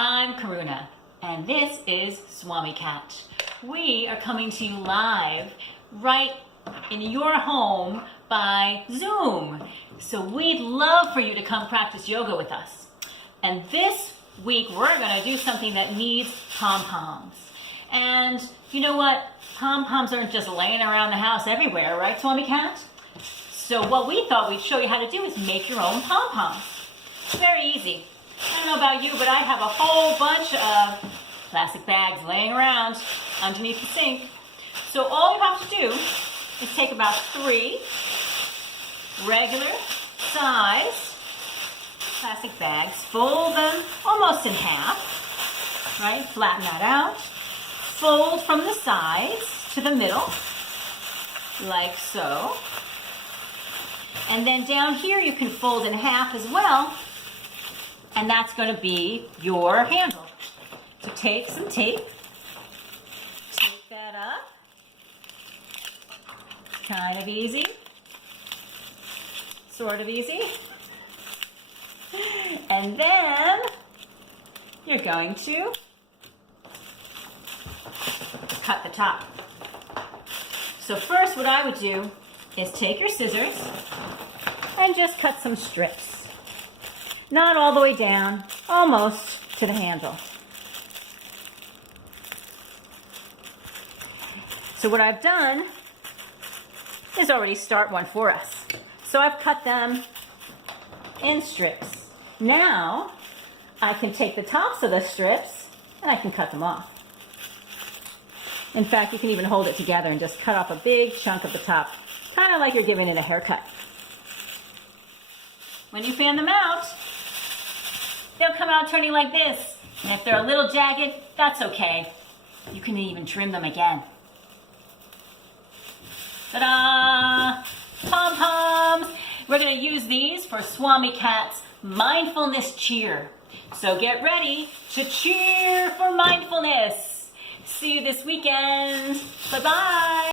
I'm Karuna, and this is Swami Cat. We are coming to you live right in your home by Zoom. So we'd love for you to come practice yoga with us. And this week we're going to do something that needs Pom Poms. And you know what? Pom Poms aren't just laying around the house everywhere, right, Swami Cat? So what we thought we'd show you how to do is make your own Pom Poms. Very easy. I don't know about you, but I have a whole bunch of plastic bags laying around underneath the sink. So all you have to do is take about 3 regular size plastic bags, fold them almost in half, right? Flatten that out. Fold from the sides to the middle, like so. And then down here you can fold in half as well, and that's going to be your handle. So take some tape, tape that up. Kind of easy, sort of easy. And then you're going to cut the top. So first what I would do is take your scissors and just cut some strips. Not all the way down, almost to the handle. So what I've done is already start one for us. So I've cut them in strips. Now I can take the tops of the strips and I can cut them off. In fact, you can even hold it together and just cut off a big chunk of the top, kind of like you're giving it a haircut. When you fan them out, they'll come out turning like this. And if they're a little jagged, that's okay. You can even trim them again. Ta-da! Pom Poms! We're going to use these for Swami Cat's Mindfulness Cheer. So get ready to cheer for mindfulness. See you this weekend. Bye-bye.